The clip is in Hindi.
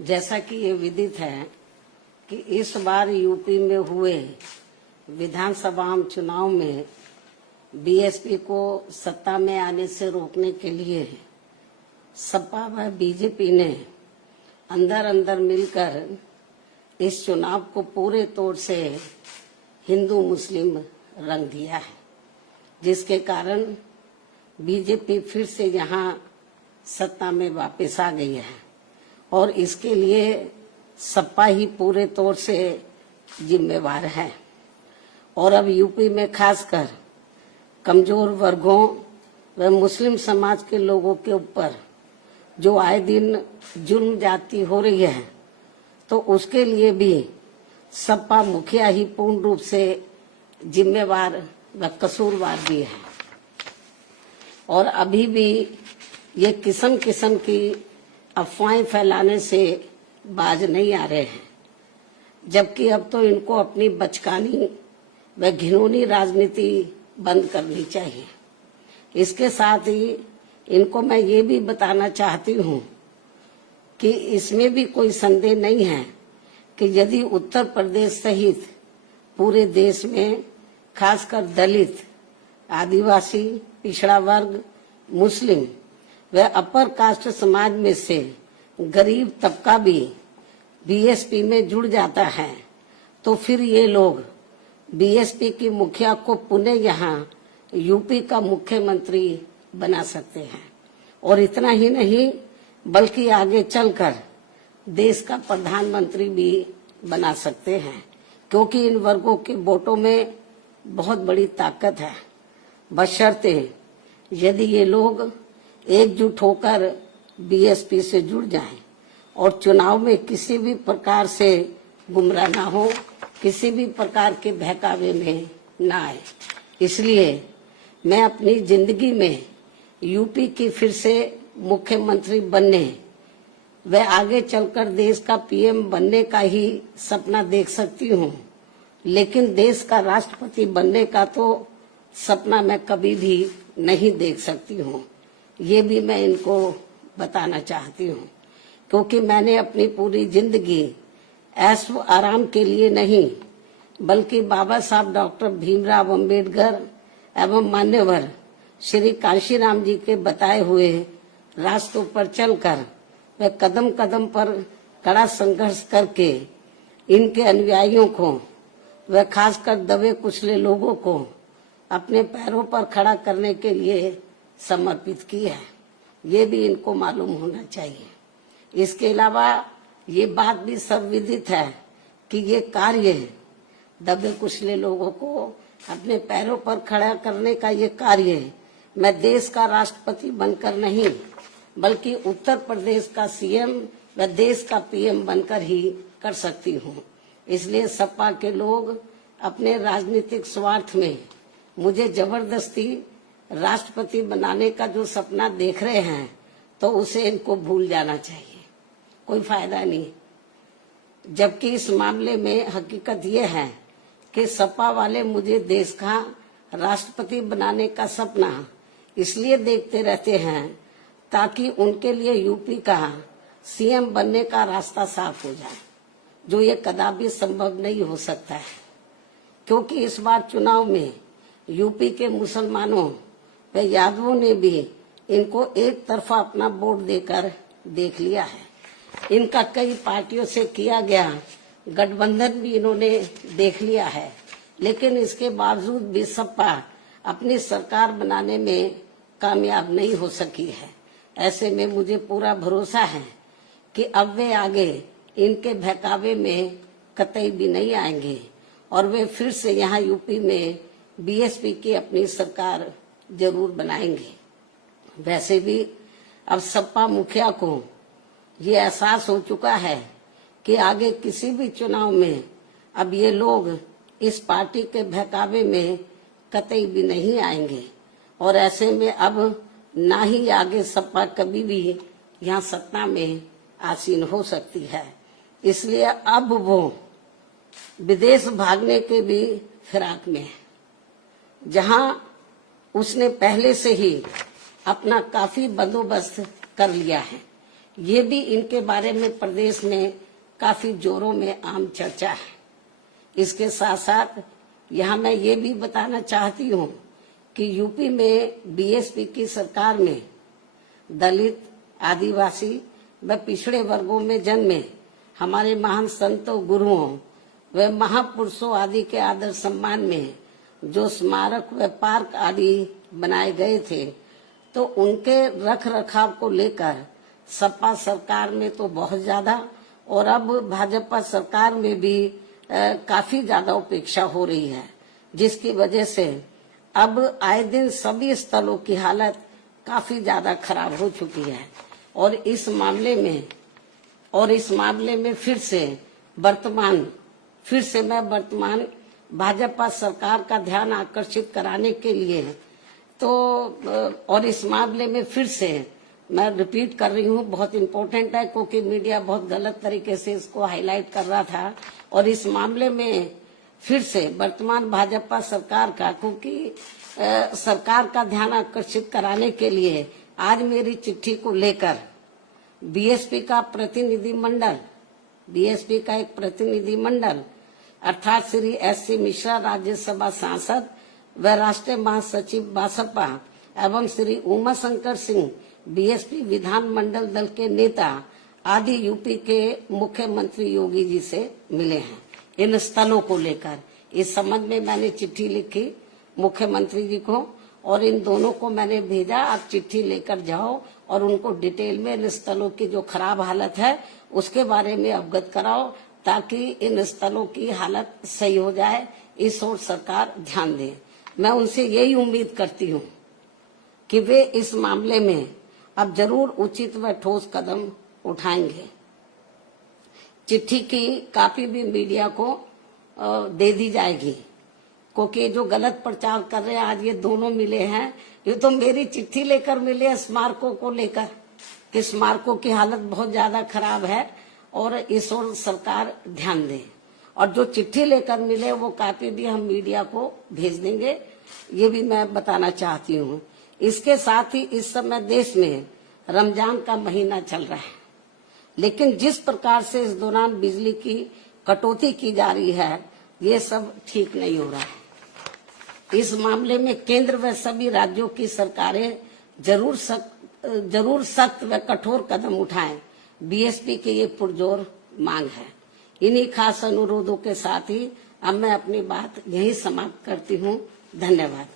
जैसा कि ये विदित है कि इस बार यूपी में हुए विधानसभा चुनाव में बीएसपी को सत्ता में आने से रोकने के लिए सपा व बीजेपी ने अंदर अंदर मिलकर इस चुनाव को पूरे तौर से हिंदू मुस्लिम रंग दिया है, जिसके कारण बीजेपी फिर से यहाँ सत्ता में वापस आ गई है और इसके लिए सपा ही पूरे तौर से जिम्मेवार है। और अब यूपी में खासकर कमजोर वर्गों व मुस्लिम समाज के लोगों के ऊपर जो आए दिन जुल्म जाती हो रही है, तो उसके लिए भी सपा मुखिया ही पूर्ण रूप से जिम्मेवार व कसूरवार भी है। और अभी भी ये किस्म किस्म की अफवाहें फैलाने से बाज नहीं आ रहे हैं, जबकि अब तो इनको अपनी बचकानी व घिनौनी राजनीति बंद करनी चाहिए। इसके साथ ही इनको मैं ये भी बताना चाहती हूँ कि इसमें भी कोई संदेह नहीं है कि यदि उत्तर प्रदेश सहित पूरे देश में खासकर दलित, आदिवासी, पिछड़ा वर्ग, मुस्लिम व अपर कास्ट समाज में से गरीब तबका भी बीएसपी में जुड़ जाता है, तो फिर ये लोग बीएसपी की मुखिया को पुनः यहाँ यूपी का मुख्यमंत्री बना सकते हैं। और इतना ही नहीं बल्कि आगे चलकर देश का प्रधानमंत्री भी बना सकते हैं, क्योंकि इन वर्गों के वोटों में बहुत बड़ी ताकत है, बशर्ते यदि ये लोग एकजुट होकर बीएसपी से जुड़ जाएं और चुनाव में किसी भी प्रकार से गुमराह ना हो, किसी भी प्रकार के बहकावे में ना आए। इसलिए मैं अपनी जिंदगी में यूपी की फिर से मुख्यमंत्री बनने व आगे चलकर देश का पीएम बनने का ही सपना देख सकती हूँ, लेकिन देश का राष्ट्रपति बनने का तो सपना मैं कभी भी नहीं देख सकती हूँ। ये भी मैं इनको बताना चाहती हूँ, क्योंकि मैंने अपनी पूरी जिंदगी ऐश व आराम के लिए नहीं बल्कि बाबा साहब डॉक्टर भीमराव अंबेडकर एवं मान्यवर श्री कांशीराम जी के बताए हुए रास्तों पर चलकर वे कदम कदम पर कड़ा संघर्ष करके इनके अनुयायियों को व खासकर दबे कुचले लोगों को अपने पैरों पर खड़ा करने के लिए समर्पित की है। ये भी इनको मालूम होना चाहिए। इसके अलावा ये बात भी सर्वविदित है कि ये कार्य दबे कुचले लोगों को अपने पैरों पर खड़ा करने का ये कार्य मैं देश का राष्ट्रपति बनकर नहीं बल्कि उत्तर प्रदेश का सीएम व देश का पीएम बनकर ही कर सकती हूँ। इसलिए सपा के लोग अपने राजनीतिक स्वार्थ में मुझे जबरदस्ती राष्ट्रपति बनाने का जो सपना देख रहे हैं, तो उसे इनको भूल जाना चाहिए, कोई फायदा नहीं। जबकि इस मामले में हकीकत ये है कि सपा वाले मुझे देश का राष्ट्रपति बनाने का सपना इसलिए देखते रहते हैं ताकि उनके लिए यूपी का सीएम बनने का रास्ता साफ हो जाए, जो ये कदापि संभव नहीं हो सकता है। क्योंकि इस बार चुनाव में यूपी के मुसलमानों व यादवों ने भी इनको एक तरफा अपना वोट देकर देख लिया है। इनका कई पार्टियों से किया गया गठबंधन भी इन्होंने देख लिया है, लेकिन इसके बावजूद भी सपा अपनी सरकार बनाने में कामयाब नहीं हो सकी है। ऐसे में मुझे पूरा भरोसा है कि अब वे आगे इनके बहकावे में कतई भी नहीं आएंगे और वे फिर से यहाँ यूपी में बीएसपी की अपनी सरकार जरूर बनाएंगे। वैसे भी अब सपा मुखिया को ये एहसास हो चुका है कि आगे किसी भी चुनाव में अब ये लोग इस पार्टी के बहकावे में कतई भी नहीं आएंगे और ऐसे में अब ना ही आगे सपा कभी भी यहाँ सत्ता में आसीन हो सकती है। इसलिए अब वो विदेश भागने के भी फिराक में है, जहाँ उसने पहले से ही अपना काफी बंदोबस्त कर लिया है। ये भी इनके बारे में प्रदेश में काफी जोरों में आम चर्चा है। इसके साथ साथ यहाँ मैं ये भी बताना चाहती हूँ कि यूपी में बीएसपी की सरकार में दलित, आदिवासी व पिछड़े वर्गों में जन्मे हमारे महान संतों, गुरुओं व महापुरुषों आदि के आदर सम्मान में जो स्मारक व पार्क आदि बनाए गए थे, तो उनके रख रखाव को लेकर सपा सरकार में तो बहुत ज्यादा और अब भाजपा सरकार में भी काफी ज्यादा उपेक्षा हो रही है, जिसकी वजह से अब आए दिन सभी स्थलों की हालत काफी ज्यादा खराब हो चुकी है। और इस मामले में फिर से मैं वर्तमान भाजपा सरकार का ध्यान आकर्षित कराने के लिए और इस मामले में फिर से मैं रिपीट कर रही हूँ, बहुत इम्पोर्टेंट है क्योंकि मीडिया बहुत गलत तरीके से इसको हाईलाइट कर रहा था। और इस मामले में फिर से वर्तमान भाजपा सरकार का, क्योंकि सरकार का ध्यान आकर्षित कराने के लिए आज मेरी चिट्ठी को लेकर बीएसपी का एक प्रतिनिधि मंडल अर्थात श्री एस.सी. मिश्रा, राज्यसभा सांसद व राष्ट्रीय महासचिव बसपा एवं श्री उमा शंकर सिंह, बीएसपी विधान मंडल दल के नेता आदि यूपी के मुख्यमंत्री योगी जी से मिले हैं। इन स्थलों को लेकर इस संबंध में मैंने चिट्ठी लिखी मुख्यमंत्री जी को और इन दोनों को मैंने भेजा, आप चिट्ठी लेकर जाओ और उनको डिटेल में इन स्थलों की जो खराब हालत है उसके बारे में अवगत कराओ, ताकि इन स्थलों की हालत सही हो जाए। इस ओर सरकार ध्यान दे। मैं उनसे यही उम्मीद करती हूँ कि वे इस मामले में अब जरूर उचित व ठोस कदम उठाएंगे। चिट्ठी की कॉपी भी मीडिया को दे दी जाएगी, क्योंकि जो गलत प्रचार कर रहे हैं आज ये दोनों मिले हैं, ये तो मेरी चिट्ठी लेकर मिले स्मारकों को लेकर कि स्मारकों की हालत बहुत ज्यादा खराब है और इस ओर सरकार ध्यान दे। और जो चिट्ठी लेकर मिले वो कॉपी भी हम मीडिया को भेज देंगे, ये भी मैं बताना चाहती हूँ। इसके साथ ही इस समय देश में रमजान का महीना चल रहा है, लेकिन जिस प्रकार से इस दौरान बिजली की कटौती की जा रही है ये सब ठीक नहीं हो रहा है। इस मामले में केंद्र व सभी राज्यों की सरकारें जरूर सख्त व कठोर कदम उठाएं। बीएसपी की ये पुरजोर मांग है। इन्हीं खास अनुरोधों के साथ ही अब मैं अपनी बात यहीं समाप्त करती हूँ। धन्यवाद।